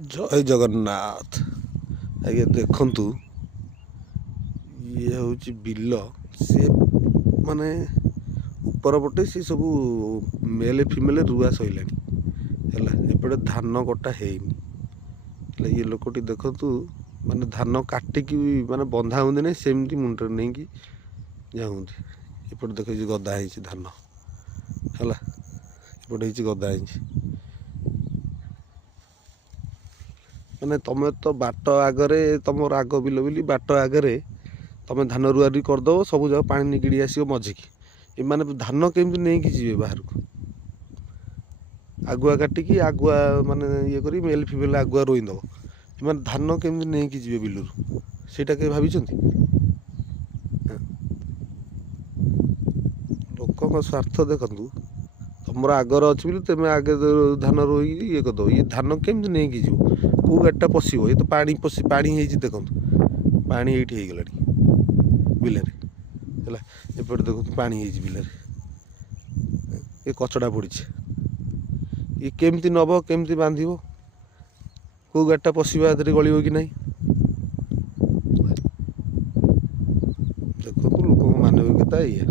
ଜୟ ଜଗନ୍ନାଥ। ଆଜ୍ଞା ଦେଖନ୍ତୁ, ଇଏ ହେଉଛି ବିଲ। ସେ ମାନେ ଉପର ପଟେ ସେ ସବୁ ମେଲ୍ ଫିମେଲ୍ ରୁଆ ସଇଲାଣି ହେଲା। ଏପଟେ ଧାନ କଟା ହେଇନି ହେଲା। ଇଏ ଲୋକଟି ଦେଖନ୍ତୁ, ମାନେ ଧାନ କାଟିକି ମାନେ ବନ୍ଧା ହୁଅନ୍ତି ନାହିଁ, ସେମିତି ମୁଣ୍ଡରେ ନେଇକି ଯାଉଛନ୍ତି। ଏପଟେ ଦେଖୁଛି ଗଦା ହେଇଛି ଧାନ ହେଲା। ଏପଟେ ହେଇଛି ଗଦା ହେଇଛି। ମାନେ ତମେ ତ ବାଟ ଆଗରେ, ତମର ଆଗ ବିଲ ବୋଲି ବାଟ ଆଗରେ ତମେ ଧାନ ରୁଆ ରୁଇ କରିଦେବ, ସବୁ ଯାକ ପାଣି ନିଗିଡ଼ି ଆସିବ ମଝିକି। ଏମାନେ ଧାନ କେମିତି ନେଇକି ଯିବେ ବାହାରକୁ? ଆଗୁଆ କାଟିକି ଆଗୁଆ ମାନେ ଇଏ କରି ମେଲ୍ ଫିମେଲ୍ ଆଗୁଆ ରୋଇଦେବ। ଏମାନେ ଧାନ କେମିତି ନେଇକି ଯିବେ ବିଲରୁ, ସେଇଟା କେବେ ଭାବିଛନ୍ତି? ଲୋକଙ୍କ ସ୍ୱାର୍ଥ ଦେଖନ୍ତୁ। ତମର ଆଗର ଅଛି ବୋଲି ତମେ ଆଗେ ଧାନ ରୋଇକି ଇଏ କରିଦେବ। ଇଏ ଧାନ କେମିତି ନେଇକି ଯିବ? କେଉଁ ଗାଡ଼ିଟା ପଶିବ? ଏ ତ ପାଣି ହେଇଛି ଦେଖନ୍ତୁ। ପାଣି ଏଇଠି ହେଇଗଲାଣି ବିଲରେ ହେଲା। ଏପଟେ ଦେଖନ୍ତୁ ପାଣି ହେଇଛି ବିଲରେ। ଏ କଚଡ଼ା ପଡ଼ିଛି। ଇଏ କେମିତି ନେବ, କେମିତି ବାନ୍ଧିବ? କେଉଁ ଗାଡ଼ିଟା ପଶିବା ଏଥିରେ ଗଳିବ କି ନାହିଁ? ଦେଖନ୍ତୁ ଲୋକଙ୍କ ମାନବିକତା ଏଇଆ।